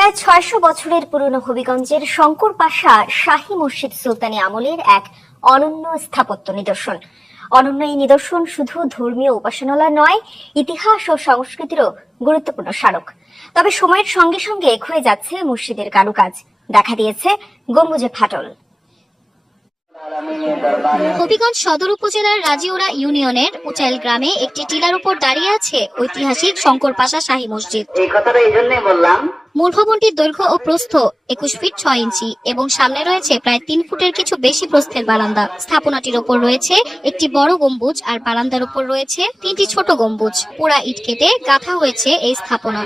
প্রায় ৬০০ বছরের পুরনো হবিগঞ্জের শঙ্কর পাশা শাহী মসজিদ সুলতানি আমলের এক অনন্য স্থাপত্য নিদর্শন। অনন্য এই নিদর্শন শুধু ধর্মীয় উপাসনালয় নয়, ইতিহাস ও সংস্কৃতিরও গুরুত্বপূর্ণ স্মারক। তবে সময়ের সঙ্গে সঙ্গে ক্ষয়ে যাচ্ছে মসজিদের কারুকাজ, দেখা দিয়েছে গম্বুজে ফাটল। হবিগঞ্জ সদর উপজেলার রাজিউরা ইউনিয়নের উচাইল গ্রামে একটি টিলার উপর দাঁড়িয়ে আছে ঐতিহাসিক শঙ্কর পাশা শাহী মসজিদ। এই কথাটা এই জন্যই বললাম। মূল ভবনটির দৈর্ঘ্য ও প্রস্থ 21 ফিট 6 ইঞ্চি এবং সামনে রয়েছে প্রায় 3 ফুটের কিছু বেশি প্রস্থের বারান্দা। স্থাপনাটির উপর রয়েছে একটি বড় গম্বুজ আর বারান্দার উপর রয়েছে 3টি ছোট গম্বুজ। পোড়া ইট কেটে গাঁথা হয়েছে এই স্থাপনা।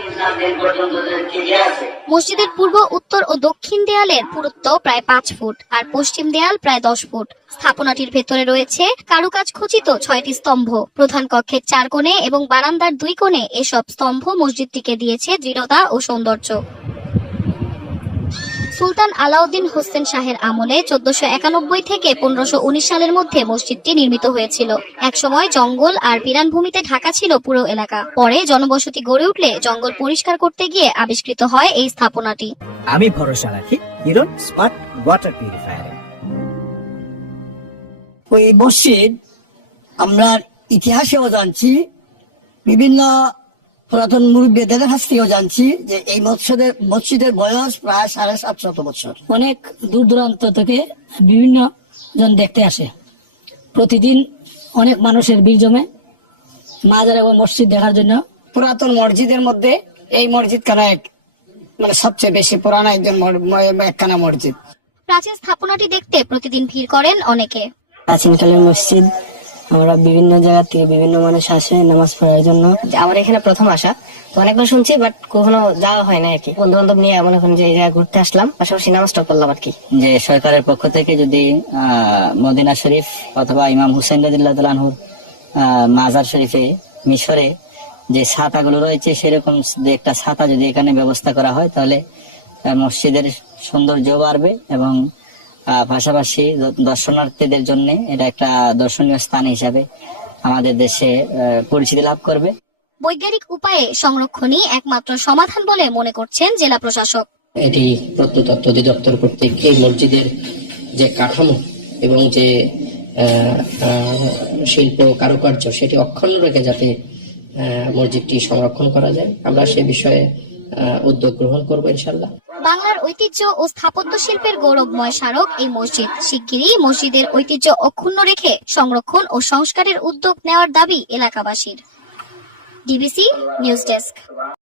মসজিদের পূর্ব, উত্তর ও দক্ষিণ দেয়ালের পুরুত্ব প্রায় 5 ফুট আর পশ্চিম দেয়াল প্রায় 10 ফুট। স্থাপনাটির ভেতরে রয়েছে কারুকাজ খচিত 6টি স্তম্ভ। প্রধান কক্ষের 4 কোণে এবং বারান্দার 2 কোণে এসব স্তম্ভ মসজিদটিকে দিয়েছে দৃঢ়তা ও সৌন্দর্য। সুলতান আলাউদ্দিন হোসেন শাহের আমলে 1491 থেকে 1519 সালের মধ্যে মসজিদটি নির্মিত হয়েছিল। একসময় জঙ্গল আর বিরানভূমিতে ঢাকা ছিল পুরো এলাকা। পরে জনবসতি গড়ে উঠলে জঙ্গল পরিষ্কার করতে গিয়ে আবিষ্কৃত হয় এই স্থাপনাটি। আমি ভরসা রাখি হিরন স্মার্ট ওয়াটার পিউরিফায়ার। ওই মসজিদ আমরা ইতিহাসেও জানছি, বিভিন্ন পুরাতন মুরব্বীদের কাছ থেকেও জানছি যে এই মসজিদের বয়স প্রায় 750 বছর। অনেক দূর দূরান্ত থেকে বিভিন্ন জন দেখতে আসে। প্রতিদিন অনেক মানুষের ভিড় জমে মাজার এবং মসজিদ দেখার জন্য। পুরাতন মসজিদের মধ্যে এই মসজিদ খানা মানে সবচেয়ে বেশি পুরানা একখানা মসজিদ। প্রাচীন স্থাপনাটি দেখতে প্রতিদিন ভিড় করেন অনেকে। প্রাচীনকালের মসজিদ, আমরা বিভিন্ন জায়গা থেকে বিভিন্ন মানুষ আসে নামাজ পড়ার জন্য। আমার এখানে প্রথম আসা, তো অনেকবার শুনছি বাট কখনো যাওয়া হয় না আর কি। বন্ধু বান্ধব নিয়ে এমন এখন যে এই জায়গায় ঘুরতে আসলাম, পাশাপাশি নামাজটা পড়লাম আর কি। যে সরকারের পক্ষ থেকে যদি মদিনা শরীফ অথবা ইমাম হুসেন রাদিয়াল্লাহু তাআলা আনহুর মাজার শরীফে মিশরে যে ছাতাগুলো রয়েছে, সেরকম একটা ছাতা যদি এখানে ব্যবস্থা করা হয় তাহলে মসজিদের সৌন্দর্য বাড়বে এবং পাশাপাশি দর্শনার্থীদের জন্য এটা একটা দর্শনীয় স্থান হিসাবে আমাদের দেশে পরিচিতি লাভ করবে। বৈজ্ঞানিক উপায়ে সংরক্ষণই একমাত্র সমাধান বলে মনে করছেন জেলা প্রশাসক। এটি প্রত্নতত্ত্ব অধিদপ্তর কর্তৃক এই মসজিদের যে কাঠামো এবং যে শিল্প কারুকার্য সেটি অক্ষুণ্ণ রেখে যাতে মসজিদটি সংরক্ষণ করা যায়, আমরা সে বিষয়ে উদ্যোগ গ্রহণ করবো ইনশাল্লাহ। বাংলার ঐতিহ্য ও স্থাপত্য শিল্পের গৌরবময় স্মারক এই মসজিদ। শিগগিরই মসজিদের ঐতিহ্য অক্ষুণ্ণ রেখে সংরক্ষণ ও সংস্কারের উদ্যোগ নেওয়ার দাবি এলাকাবাসীর। DBC news desk.